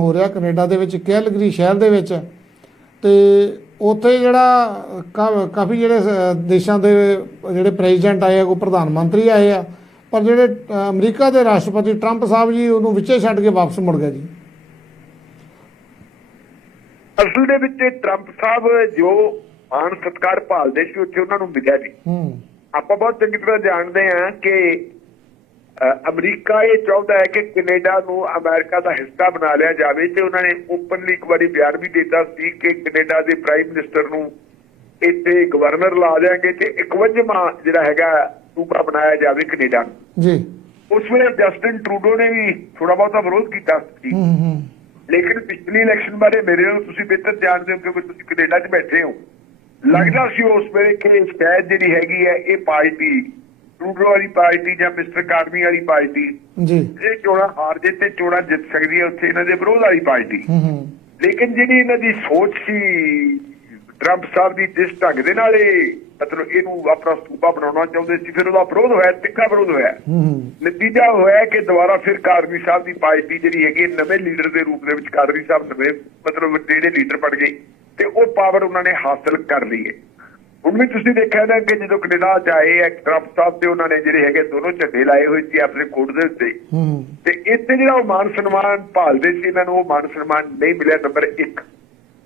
ਹੋ ਰਿਹਾ ਕੈਨੇਡਾ ਦੇ ਵਿੱਚ ਕੈਲਗਰੀ ਸ਼ਹਿਰ ਦੇ ਵਿੱਚ। ਤੇ ਉੱਥੇ ਜਿਹੜਾ ਕਾ- ਕਾਫੀ ਜਿਹੜੇ ਦੇਸ਼ਾਂ ਦੇ ਜਿਹੜੇ ਪ੍ਰੈਜ਼ੀਡੈਂਟ ਆਏ ਆ ਕੋਈ ਪ੍ਰਧਾਨ ਮੰਤਰੀ ਆਏ ਆ। ਪਰ ਜਿਹੜੇ ਅਮਰੀਕਾ ਦੇ ਰਾਸ਼ਟਰਪਤੀ ਟਰੰਪ ਸਾਹਿਬ ਜੀ ਉਹਨੂੰ ਵਿੱਚੇ ਛੱਡ ਕੇ ਵਾਪਸ ਮੁੜ ਗਏ ਜੀ। ਅਸਲ ਦੇ ਵਿੱਚ ਟਰੰਪ ਸਾਹਿਬ ਜੋ ਮਾਨ ਸਤਕਾਰ ਭਾਲਦੇ ਸੀ ਉੱਥੇ ਉਹਨਾਂ ਨੂੰ ਮਿਲਿਆ ਨਹੀਂ ਹੂੰ। ਆਪਾਂ ਬਹੁਤ ਚੰਗੀ ਤਰ੍ਹਾਂ ਜਾਣਦੇ ਹਾਂ ਕਿ ਅਮਰੀਕਾ ਇਹ ਚਾਹੁੰਦਾ ਹੈ ਕਿ ਕੈਨੇਡਾ ਨੂੰ ਅਮਰੀਕਾ ਦਾ ਹਿੱਸਾ ਬਣਾ ਲਿਆ ਜਾਵੇ ਤੇ ਉਹਨਾਂ ਨੇ ਓਪਨਲੀ ਇੱਕ ਵਾਰੀ ਬਿਆਨ ਵੀ ਦਿੱਤਾ ਸੀ ਕਿ ਕੈਨੇਡਾ ਦੇ ਪ੍ਰਾਈਮ ਮਿਨਿਸਟਰ ਨੂੰ ਇੱਥੇ ਗਵਰਨਰ ਲਾ ਦਿਆਂਗੇ ਤੇ 51ਵਾਂ ਜਿਹੜਾ ਹੈਗਾ ਸੂਬਾ ਬਣਾਇਆ ਜਾਵੇ ਕੈਨੇਡਾ ਨੂੰ। ਜੀ। ਉਸ ਵੇਲੇ ਜਸਟਿਨ ਟਰੂਡੋ ਨੇ ਵੀ ਥੋੜਾ ਬਹੁਤਾ ਵਿਰੋਧ ਕੀਤਾ ਸੀ। ਹੂੰ ਹੂੰ ਲੇਕਿਨ ਪਿਛਲੀ ਇਲੈਕਸ਼ਨ ਬਾਰੇ ਮੇਰੇ ਨਾਲ ਤੁਸੀਂ ਬਿਹਤਰ ਜਾਣਦੇ ਹੋ ਕਿਉਂਕਿ ਤੁਸੀਂ ਕੈਨੇਡਾ 'ਚ ਬੈਠੇ ਹੋ। ਲੱਗਦਾ ਸੀ ਉਸ ਵੇਲੇ ਕਿ ਸ਼ਾਇਦ ਜਿਹੜੀ ਹੈਗੀ ਹੈ ਇਹ ਪਾਰਟੀ ਟਰੂਡੋ ਵਾਲੀ ਪਾਰਟੀ ਜਾਂ ਮਿਸਟਰ ਕਾਰਮੀ ਵਾਲੀ ਪਾਰਟੀ ਜੀ। ਇਹ ਚੋਣਾਂ ਹਾਰ ਜੇ ਤੇ ਚੋਣਾਂ ਜਿੱਤ ਸਕਦੀ ਹੈ ਉੱਥੇ ਇਹਨਾਂ ਦੇ ਵਿਰੋਧ ਵਾਲੀ ਪਾਰਟੀ। ਲੇਕਿਨ ਜਿਹੜੀ ਇਹਨਾਂ ਦੀ ਸੋਚ ਸੀ ਟਰੰਪ ਸਾਹਿਬ ਦੀ ਜਿਸ ਢੰਗ ਦੇ ਨਾਲ ਇਹ ਮਤਲਬ ਇਹਨੂੰ ਆਪਣਾ ਸੂਬਾ ਬਣਾਉਣਾ ਚਾਹੁੰਦੇ ਸੀ ਫਿਰ ਉਹਦਾ ਵਿਰੋਧ ਹੋਇਆ ਤਿੱਖਾ ਵਿਰੋਧ ਹੋਇਆ। ਨਤੀਜਾ ਹੋਇਆ ਕਿ ਦੁਬਾਰਾ ਫਿਰ ਕਾਰਮੀ ਸਾਹਿਬ ਦੀ ਪਾਰਟੀ ਜਿਹੜੀ ਹੈਗੀ ਨਵੇਂ ਲੀਡਰ ਦੇ ਰੂਪ ਦੇ ਵਿੱਚ ਕਾਰਮੀ ਸਾਹਿਬ ਨਵੇਂ ਮਤਲਬ ਜਿਹੜੇ ਲੀਡਰ ਬਣ ਗਏ ਤੇ ਉਹ ਪਾਵਰ ਉਹਨਾਂ ਨੇ ਹਾਸਲ ਕਰ ਲਈ ਹੈ। ਹੁਣ ਵੀ ਤੁਸੀਂ ਦੇਖਿਆ ਨਾ ਕਿ ਜਦੋਂ ਕੈਨੇਡਾ ਚ ਆਏ ਆ ਟਰੰਪ ਸਾਹਿਬ ਤੇ ਉਹਨਾਂ ਨੇ ਜਿਹੜੇ ਹੈਗੇ ਦੋਨੋਂ ਝੰਡੇ ਲਾਏ ਹੋਏ ਸੀ ਆਪਣੇ ਕੋਟ ਦੇ ਉੱਤੇ। ਤੇ ਇੱਥੇ ਜਿਹੜਾ ਉਹ ਮਾਨ ਸਨਮਾਨ ਭਾਲਦੇ ਸੀ ਇਹਨਾਂ ਨੂੰ ਉਹ ਮਾਨ ਸਨਮਾਨ ਨਹੀਂ ਮਿਲਿਆ ਨੰਬਰ 1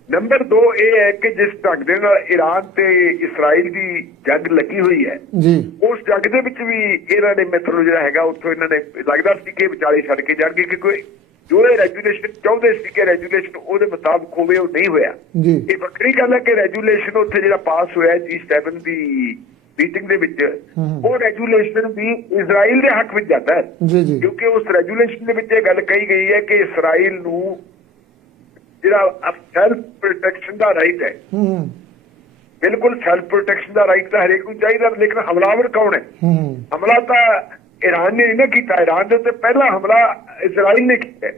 ਨੰਬਰ 2 ਇਹ ਹੈ ਕਿ ਜਿਸ ਢੰਗ ਦੇ ਨਾਲ ਈਰਾਨ ਤੇ ਇਸਰਾਈਲ ਦੀ ਜੰਗ ਲੱਗੀ ਹੋਈ ਹੈ ਜੀ। ਉਸ ਜੰਗ ਦੇ ਵਿੱਚ ਵੀ ਇਹਨਾਂ ਨੇ ਮਤਲਬ ਜਿਹੜਾ ਹੈਗਾ ਉੱਥੋਂ ਇਹਨਾਂ ਨੇ ਲੱਗਦਾ ਸੀ ਕਿ ਵਿਚਾਲੇ ਛੱਡ ਕੇ ਜਾਣਗੇ ਕਿ ਕੋਈ ਜੋ ਇਹ ਰੈਗੂਲੇਸ਼ਨ ਚਾਹੁੰਦੇ ਸੀ ਕਿ ਰੈਗੂਲੇਸ਼ਨ ਉਹਦੇ ਮੁਤਾਬਕ ਹੋਵੇ ਉਹ ਨਹੀਂ ਹੋਇਆ। ਜੀ। ਇਹ ਵੱਖਰੀ ਗੱਲ ਹੈ ਕਿ ਰੈਗੂਲੇਸ਼ਨ ਉੱਥੇ ਜਿਹੜਾ ਪਾਸ ਹੋਇਆ G7 ਦੀ ਮੀਟਿੰਗ ਦੇ ਵਿੱਚ। ਉਹ ਰੈਗੂਲੇਸ਼ਨ ਵੀ ਇਜ਼ਰਾਈਲ ਦੇ ਹੱਕ ਵਿੱਚ ਜਾਂਦਾ ਹੈ। ਜੀ ਜੀ। ਕਿਉਂਕਿ ਉਸ ਰੈਗੂਲੇਸ਼ਨ ਦੇ ਵਿੱਚ ਇਹ ਗੱਲ ਕਹੀ ਗਈ ਹੈ ਕਿ ਇਸਰਾਈਲ ਨੂੰ ਜਿਹੜਾ ਸੈਲਫ ਪ੍ਰੋਟੈਕਸ਼ਨ ਦਾ ਰਾਈਟ ਹੈ। ਬਿਲਕੁਲ ਸੈਲਫ ਪ੍ਰੋਟੈਕਸ਼ਨ ਦਾ ਰਾਈਟ ਤਾਂ ਹਰੇਕ ਨੂੰ ਚਾਹੀਦਾ ਲੇਕਿਨ ਹਮਲਾਵਰ ਕੌਣ ਹੈ? ਹਮਲਾ ਤਾਂ ਈਰਾਨ ਨੇ ਨਹੀਂ ਕੀਤਾ। ਈਰਾਨ ਦੇ ਉੱਤੇ ਪਹਿਲਾ ਹਮਲਾ ਇਜ਼ਰਾਈਲ ਨੇ ਕੀਤਾ ਹੈ।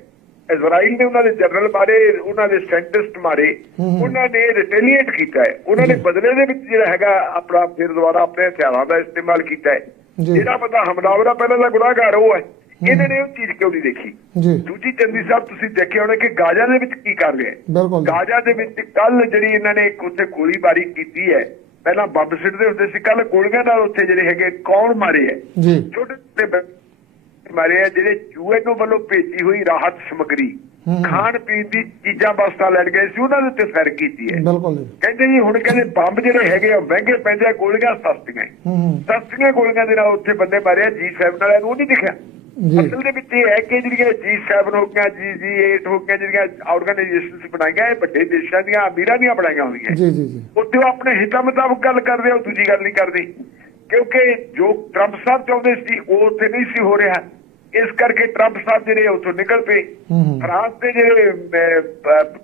ਇਜ਼ਰਾਈਲ ਨੇ ਉਹਨਾਂ ਦੇ ਜਨਰਲ ਮਾਰੇ ਉਹਨਾਂ ਦੇ ਸਾਇੰਟਿਸਟ ਮਾਰੇ। ਉਹਨਾਂ ਨੇ ਰਿਟੈਲੀਏਟ ਕੀਤਾ ਹੈ। ਉਹਨਾਂ ਨੇ ਬਦਲੇ ਦੇ ਵਿੱਚ ਜਿਹੜਾ ਹੈਗਾ ਆਪਣਾ ਫਿਰ ਦੁਬਾਰਾ ਆਪਣੇ ਹਥਿਆਰਾਂ ਦਾ ਇਸਤੇਮਾਲ ਕੀਤਾ ਹੈ। ਜਿਹੜਾ ਬੰਦਾ ਹਮਲਾਵਰ ਪਹਿਲਾਂ ਦਾ ਗੁਨਾਹਗਾਰ ਉਹ ਹੈ। ਇਹਨਾਂ ਨੇ ਉਹ ਚੀਜ਼ ਕਿਉਂ ਨਹੀਂ ਦੇਖੀ? ਦੂਜੀ ਚੰਦੀ ਸਾਹਿਬ ਤੁਸੀਂ ਦੇਖਿਆ ਹੋਣਾ ਕਿ ਗਾਜ਼ਾ ਦੇ ਵਿੱਚ ਕੀ ਕਰ ਰਿਹਾ। ਗਾਜ਼ਾ ਦੇ ਵਿੱਚ ਕੱਲ ਜਿਹੜੀ ਇਹਨਾਂ ਨੇ ਇੱਕ ਉੱਥੇ ਗੋਲੀਬਾਰੀ ਕੀਤੀ ਹੈ ਪਹਿਲਾਂ ਬੰਬ ਸਿੱਟਦੇ ਹੁੰਦੇ ਸੀ ਕੱਲ ਗੋਲੀਆਂ ਨਾਲ ਉੱਥੇ ਜਿਹੜੇ ਹੈਗੇ ਕੌਣ ਮਾਰੇ ਹੈ। ਛੋਟੇ ਛੋਟੇ ਮਾਰੇ ਆ ਜਿਹੜੇ ਯੂਐਨਓ ਵੱਲੋਂ ਭੇਜੀ ਹੋਈ ਰਾਹਤ ਸਮਗਰੀ। ਖਾਣ ਪੀਣ ਦੀ ਚੀਜ਼ਾਂ ਵਸਤਾਂ ਲੈਣ ਗਏ ਸੀ ਉਹਨਾਂ ਦੇ ਉੱਤੇ ਫੈਰ ਕੀਤੀ ਹੈ। ਬਿਲਕੁਲ ਜੀ। ਕਹਿੰਦੇ ਜੀ ਹੁਣ ਕਹਿੰਦੇ ਬੰਬ ਜਿਹੜੇ ਹੈਗੇ ਆ ਮਹਿੰਗੇ ਪੈਂਦੇ ਆ ਗੋਲੀਆਂ ਸਸਤੀਆਂ ਸਸਤੀਆਂ ਗੋਲੀਆਂ ਦੇ ਨਾਲ ਉੱਥੇ ਬੰਦੇ ਮਾਰੇ ਆ G7 ਵਾਲਿਆਂ ਨੂੰ ਉਹ ਨਹੀਂ ਦਿਖਿਆ। ਜੀ। ਅਸਲ ਦੇ ਵਿੱਚ ਇਹ ਹੈ ਕਿ ਜਿਹੜੀਆਂ G7 ਹੋ ਗਿਆ G8 ਹੋ ਗਿਆ ਜਿਹੜੀਆਂ ਆਰਗੇਨਾਈਜੇਸ਼ਨਸ ਬਣਾਈਆਂ ਇਹ ਵੱਡੇ ਦੇਸ਼ਾਂ ਦੀਆਂ ਅਮੀਰਾਂ ਦੀਆਂ ਬਣਾਈਆਂ ਹੋਈਆਂ। ਜੀ ਜੀ ਜੀ। ਉੱਥੇ ਉਹ ਆਪਣੇ ਹਿੱਤਾਂ ਮੁਤਾਬਕ ਗੱਲ ਕਰਦੇ ਆ ਉਹ ਦੂਜੀ ਗੱਲ ਨਹੀਂ ਕਰਦੀ। ਕਿਉਂਕਿ ਜੋ ਟਰੰਪ ਸਾਹਿਬ ਚਾਹੁੰਦੇ ਸੀ ਉਹ ਉੱਥੇ ਨਹੀਂ ਸੀ ਹੋ ਰਿਹਾ। ਇਸ ਕਰਕੇ ਟਰੰਪ ਸਾਹਿਬ ਜਿਹੜੇ ਉੱਥੋਂ ਨਿਕਲ ਪਏ। ਹੂੰ ਹੂੰ। ਫਰਾਂਸ ਦੇ ਜਿਹੜੇ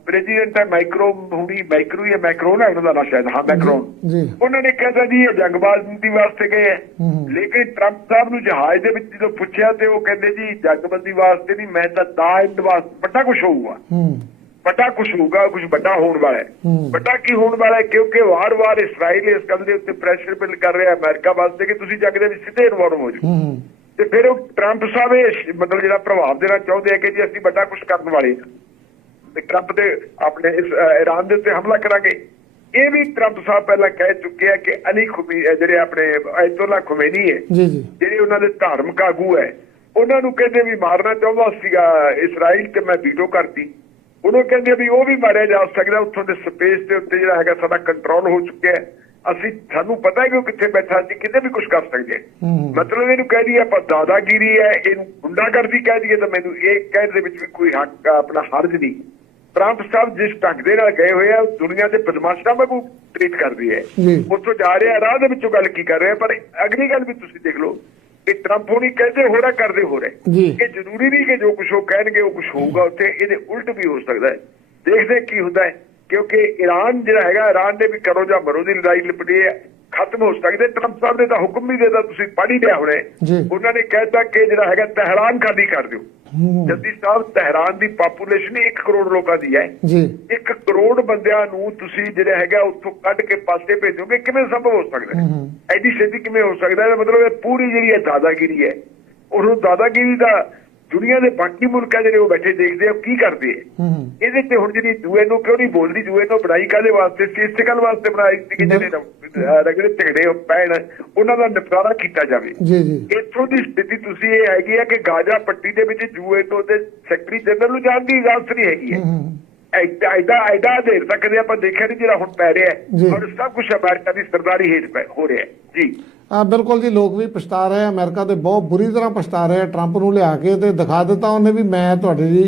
ਪ੍ਰੈਜ਼ੀਡੈਂਟ ਹੈ ਮਾਈਕਰੋ ਹੁਣੀ ਮਾਈਕਰੋ ਜਾਂ ਮੈਕਰੋਨ ਹੈ ਉਹਨਾਂ ਦਾ ਨਾਂ ਸ਼ਾਇਦ ਹਾਂ ਮੈਕਰੋਨ ਜੀ। ਉਹਨਾਂ ਨੇ ਕਿਹਾ ਜੀ ਇਹ ਜੰਗਬਾਜ਼ ਵਾਸਤੇ ਗਏ ਹੈ। ਹੂੰ। ਲੇਕਿਨ ਟਰੰਪ ਸਾਹਿਬ ਨੂੰ ਜਹਾਜ਼ ਦੇ ਵਿੱਚ ਜਦੋਂ ਪੁੱਛਿਆ ਤੇ ਉਹ ਕਹਿੰਦੇ ਜੀ ਜੰਗਬੰਦੀ ਵਾਸਤੇ ਨਹੀਂ ਮੈਂ ਤਾਂ ਦਾ ਇੰਦ ਵਾਸਤੇ ਵੱਡਾ ਕੁਝ ਹੋਊਗਾ। ਹੂੰ। ਵੱਡਾ ਕੁਝ ਹੋਊਗਾ ਕੁਝ ਵੱਡਾ ਹੋਣ ਵਾਲਾ ਹੈ। ਹੂੰ। ਵੱਡਾ ਕੀ ਹੋਣ ਵਾਲਾ ਹੈ ਕਿਉਂਕਿ ਵਾਰ-ਵਾਰ ਇਸਰਾਈਲ ਇਸ ਗੱਲ ਦੇ ਉੱਤੇ ਪ੍ਰੈਸ਼ਰ ਬਿਲਡ ਕਰ ਰਿਹਾ ਅਮਰੀਕਾ ਵਾਸਤੇ ਕਿ ਤੁਸੀਂ ਜੰਗ ਦੇ ਵਿੱਚ ਸਿੱਧੇ ਇਨਵੋਲਵ ਹੋ ਜਾਓ। ਹੂੰ ਹੂੰ। ਤੇ ਫਿਰ ਉਹ ਟਰੰਪ ਸਾਹਿਬ ਇਹ ਮਤਲਬ ਜਿਹੜਾ ਪ੍ਰਭਾਵ ਦੇਣਾ ਚਾਹੁੰਦੇ ਆ ਕਿ ਜੀ ਅਸੀਂ ਵੱਡਾ ਕੁਝ ਕਰਨ ਵਾਲੇ ਹਾਂ ਤੇ ਟਰੰਪ ਦੇ ਆਪਣੇ ਇਸ ਅ, ਈਰਾਨ ਦੇ ਉੱਤੇ ਹਮਲਾ ਕਰਾਂਗੇ। ਇਹ ਵੀ ਟਰੰਪ ਸਾਹਿਬ ਪਹਿਲਾਂ ਕਹਿ ਚੁੱਕੇ ਆ ਕਿ ਅਲੀ ਖੁਮੀ ਅ, ਜਿਹੜੇ ਆਪਣੇ ਅਇਤੁੱਲਾ ਖੁਮੇਨੀ ਹੈ ਜੀ ਜੀ। ਜਿਹੜੇ ਉਹਨਾਂ ਦੇ ਧਾਰਮਿਕ ਆਗੂ ਹੈ ਉਹਨਾਂ ਨੂੰ ਕਹਿੰਦੇ ਵੀ ਮਾਰਨਾ ਚਾਹੁੰਦਾ ਸੀਗਾ ਇਸਰਾਈਲ ਤੇ ਮੈਂ ਵੀਟੋ ਕਰਤੀ। ਉਹਨੂੰ ਕਹਿੰਦੇ ਵੀ ਉਹ ਵੀ ਮਾਰਿਆ ਜਾ ਸਕਦਾ ਉੱਥੋਂ ਦੇ ਸਪੇਸ ਦੇ ਉੱਤੇ ਜਿਹੜਾ ਹੈਗਾ ਸਾਡਾ ਕੰਟਰੋਲ ਹੋ ਚੁੱਕਿਆ ਹੈ। ਅਸੀਂ ਸਾਨੂੰ ਪਤਾ ਹੈ ਕਿ ਉਹ ਕਿੱਥੇ ਬੈਠਾ ਸੀ ਕਿਤੇ ਵੀ ਕੁਝ ਕਰ ਸਕਦੇ। ਮਤਲਬ ਇਹਨੂੰ ਕਹਿ ਦਈਏ ਆਪਾਂ ਦਾਦਾਗੀਰੀ ਹੈ ਇਹਨੂੰ ਗੁੰਡਾਗਰਦੀ ਕਹਿ ਦਈਏ ਤਾਂ ਮੈਨੂੰ ਇਹ ਕਹਿਣ ਦੇ ਵਿੱਚ ਵੀ ਕੋਈ ਹੱਕ ਆਪਣਾ ਹਰਜ ਨਹੀਂ। ਟਰੰਪ ਸਾਹਿਬ ਜਿਸ ਢੰਗ ਦੇ ਨਾਲ ਗਏ ਹੋਏ ਆ ਦੁਨੀਆ ਦੇ ਬਦਮਾਸ਼ਾਂ ਵਾਂਗੂ ਟ੍ਰੀਟ ਕਰਦੀ ਹੈ। ਉੱਥੋਂ ਜਾ ਰਿਹਾ ਰਾਹ ਦੇ ਵਿੱਚੋਂ ਗੱਲ ਕੀ ਕਰ ਰਿਹਾ ਪਰ ਅਗਲੀ ਗੱਲ ਵੀ ਤੁਸੀਂ ਦੇਖ ਲਓ ਕਿ ਟਰੰਪ ਹੋਣੀ ਕਹਿੰਦੇ ਹੋ ਰਿਹਾ ਕਰਦੇ ਹੋ ਰਹੇ। ਇਹ ਜ਼ਰੂਰੀ ਨਹੀਂ ਕਿ ਜੋ ਕੁਝ ਉਹ ਕਹਿਣਗੇ ਉਹ ਕੁਝ ਹੋਊਗਾ ਉੱਥੇ ਇਹਦੇ ਉਲਟ ਵੀ ਹੋ ਸਕਦਾ ਹੈ। ਦੇਖਦੇ ਕੀ ਹੁੰਦਾ ਹੈ। ਕਿਉਂਕਿ ਈਰਾਨ ਜਿਹੜਾ ਹੈਗਾ ਈਰਾਨ ਨੇ ਵੀ ਕਰੋ ਜਾਂ ਮਰੋ ਦੀ ਲੜਾਈ ਲਿਪਟੀ ਹੈ ਖਤਮ ਹੋ ਸਕਦੀ ਟਰੰਪ ਸਾਹਿਬ ਨੇ ਤਾਂ ਹੁਕਮ ਵੀ ਦੇਤਾ ਤੁਸੀਂ ਪੜ੍ਹ ਲਿਆ ਹੋਣਾ। ਉਹਨਾਂ ਨੇ ਕਹਿਤਾ ਕਿ ਜਿਹੜਾ ਹੈਗਾ ਤਹਿਰਾਨ ਖਾਲੀ ਕਰ ਦਿਓ। ਜੱਦੀ ਸਾਹਿਬ ਤਹਿਰਾਨ ਦੀ ਪਾਪੂਲੇਸ਼ਨ 1 ਕਰੋੜ ਲੋਕਾਂ ਦੀ ਹੈ। ਜੀ। 1 ਕਰੋੜ ਬੰਦਿਆਂ ਨੂੰ ਤੁਸੀਂ ਜਿਹੜਾ ਹੈਗਾ ਉੱਥੋਂ ਕੱਢ ਕੇ ਪਾਸੇ ਭੇਜੋਗੇ ਕਿਵੇਂ ਸੰਭਵ ਹੋ ਸਕਦਾ ਹੂੰ? ਐਡੀ ਛੇਤੀ ਕਿਵੇਂ ਹੋ ਸਕਦਾ ਹੈ? ਮਤਲਬ ਇਹ ਪੂਰੀ ਜਿਹੜੀ ਹੈ ਦਾਦਾਗਿਰੀ ਹੈ ਉਹਨੂੰ ਦਾਦਾਗਿਰੀ ਦਾ ਦੁਨੀਆ ਦੇ ਬਾਕੀ ਮੁਲਕਾਂ ਜਿਹੜੇ ਉਹ ਬੈਠੇ ਦੇਖਦੇ ਆ ਕੀ ਕਰਦੇ ਆ? ਇਹਦੇ ਤੇ ਹੁਣ ਜਿਹੜੀ ਯੂਐਨਓ ਕਿਉਂ ਨਹੀਂ ਬੋਲਦੀ ਯੂਐਨਓ ਬਣਾਈ ਕਾਦੇ ਵਾਸਤੇ ਸੀ ਇਸੇ ਗੱਲ ਵਾਸਤੇ ਬਣਾਈ ਸੀ ਕਿ ਜਿਹੜੇ ਰਗੜੇ ਝਗੜੇ ਪੈਣ ਉਹਨਾਂ ਦਾ ਨਿਪਟਾਰਾ ਕੀਤਾ ਜਾਵੇ। ਜੀ ਜੀ। ਇੱਥੋਂ ਦੀ ਸਥਿਤੀ ਤੁਸੀਂ ਇਹ ਹੈਗੀ ਆ ਕਿ ਗਾਜ਼ਾ ਪੱਟੀ ਦੇ ਵਿੱਚ ਯੂਐਨਓ ਦੇ ਸੈਕਟਰੀ ਜਨਰਲ ਨੂੰ ਜਾਣ ਦੀ ਇਜਾਜ਼ਤ ਨਹੀਂ ਹੈਗੀ। ਹੂੰ। ਐਡਾ ਐਡਾ ਐਡਾ ਦੇਰ ਤੱਕ ਦੇ ਆਪਾਂ ਦੇਖਿਆ ਨਹੀਂ ਜਿਹੜਾ ਹੁਣ ਪੈ ਰਿਹਾ ਔਰ ਸਭ ਕੁਝ ਅਮਰੀਕਾ ਦੀ ਸਰਦਾਰੀ ਹੇਠ ਹੋ ਰਿਹਾ ਜੀ। ਆ ਬਿਲਕੁਲ ਜੀ ਲੋਕ ਵੀ ਪਛਤਾ ਰਹੇ ਆ। ਅਮਰੀਕਾ ਤੇ ਬਹੁਤ ਬੁਰੀ ਤਰ੍ਹਾਂ ਪਛਤਾ ਰਹੇ ਆ। ਟਰੰਪ ਨੂੰ ਲਿਆ ਕੇ ਤੇ ਦਿਖਾ ਦਿੱਤਾ ਉਹਨੇ ਵੀ ਮੈਂ ਤੁਹਾਡੇ